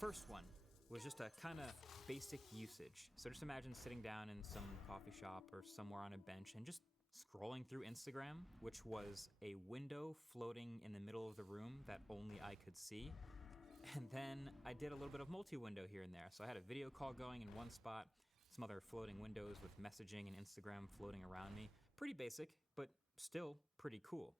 first one was just a kind of basic usage. So just imagine sitting down in some coffee shop or somewhere on a bench and just scrolling through Instagram, which was a window floating in the middle of the room that only I could see. And then I did a little bit of multi-window here and there. So I had a video call going in one spot, some other floating windows with messaging and Instagram floating around me. Pretty basic, but still pretty cool.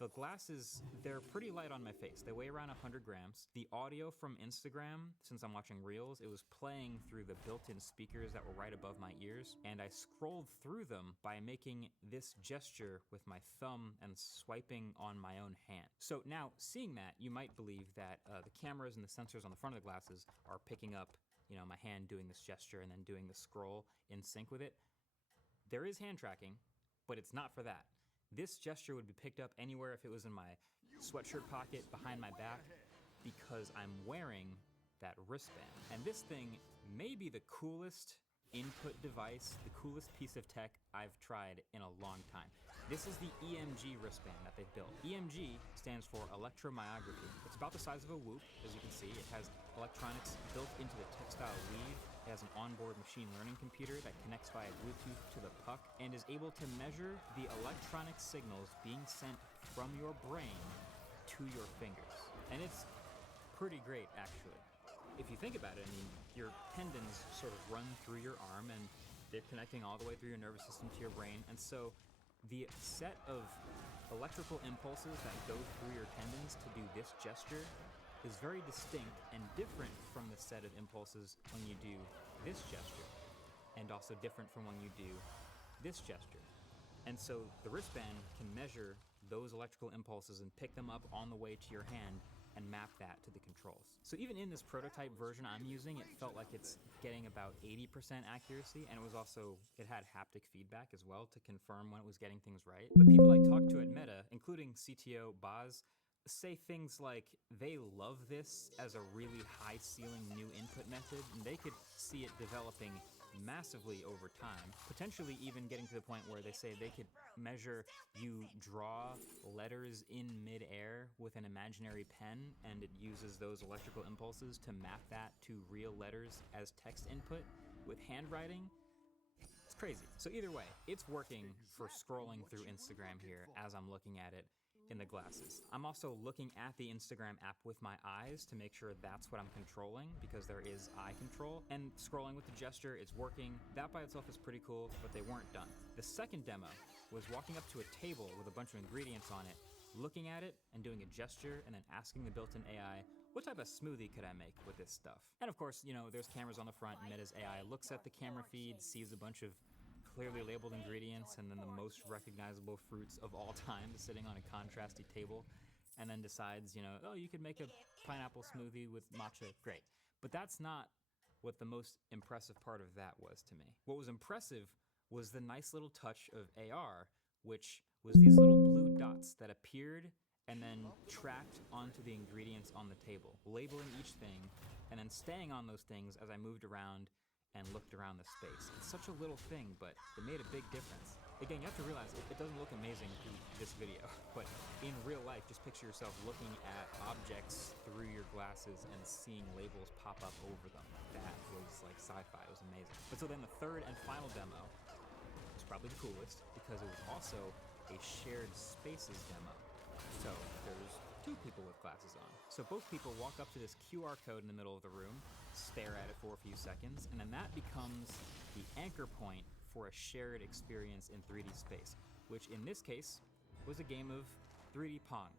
The glasses, they're pretty light on my face. They weigh around 100 grams. The audio from Instagram, since I'm watching Reels, it was playing through the built-in speakers that were right above my ears, and I scrolled through them by making this gesture with my thumb and swiping on my own hand. So now, seeing that, you might believe that the cameras and the sensors on the front of the glasses are picking up, my hand doing this gesture and then doing the scroll in sync with it. There is hand tracking, but it's not for that. This gesture would be picked up anywhere if it was in my sweatshirt pocket behind my back, because I'm wearing that wristband. And this thing may be the coolest input device, the coolest piece of tech I've tried in a long time. This is the EMG wristband that they've built. EMG stands for electromyography. It's about the size of a Whoop, as you can see. It has electronics built into the textile weave. It has an onboard machine learning computer that connects via Bluetooth to the puck and is able to measure the electronic signals being sent from your brain to your fingers. And it's pretty great, actually. If you think about it, your tendons sort of run through your arm and they're connecting all the way through your nervous system to your brain. And so the set of electrical impulses that go through your tendons to do this gesture is very distinct and different from the set of impulses when you do this gesture, and also different from when you do this gesture. And so the wristband can measure those electrical impulses and pick them up on the way to your hand and map that to the controls. So even in this prototype version I'm using, it felt like it's getting about 80% accuracy, and it had haptic feedback as well to confirm when it was getting things right. But people I talked to at Meta, including CTO Boz, say things like they love this as a really high ceiling new input method, and they could see it developing massively over time, potentially even getting to the point where they say they could measure you draw letters in midair with an imaginary pen, and it uses those electrical impulses to map that to real letters as text input with handwriting. It's crazy. So either way, it's working for scrolling through Instagram here as I'm looking at it in the glasses. I'm also looking at the Instagram app with my eyes to make sure that's what I'm controlling, because there is eye control. And scrolling with the gesture, it's working. That by itself is pretty cool, but they weren't done. The second demo was walking up to a table with a bunch of ingredients on it, looking at it and doing a gesture, and then asking the built-in AI, what type of smoothie could I make with this stuff? And of course, there's cameras on the front, and Meta's AI looks at the camera feed, sees a bunch of clearly labeled ingredients and then the most recognizable fruits of all time sitting on a contrasty table, and then decides, you could make a pineapple smoothie with matcha. Great. But that's not what the most impressive part of that was to me. What was impressive was the nice little touch of AR, which was these little blue dots that appeared and then tracked onto the ingredients on the table, labeling each thing and then staying on those things as I moved around and looked around the space. It's such a little thing, but it made a big difference. Again, you have to realize it doesn't look amazing through this video, but in real life, just picture yourself looking at objects through your glasses and seeing labels pop up over them. That was like sci-fi, it was amazing. But so then the third and final demo was probably the coolest, because it was also a shared spaces demo. So there's two people with glasses on. So both people walk up to this QR code in the middle of the room, stare at it for a few seconds, and then that becomes the anchor point for a shared experience in 3D space, which in this case was a game of 3D Pong.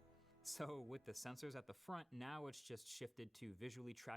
So with the sensors at the front, now it's just shifted to visually tracking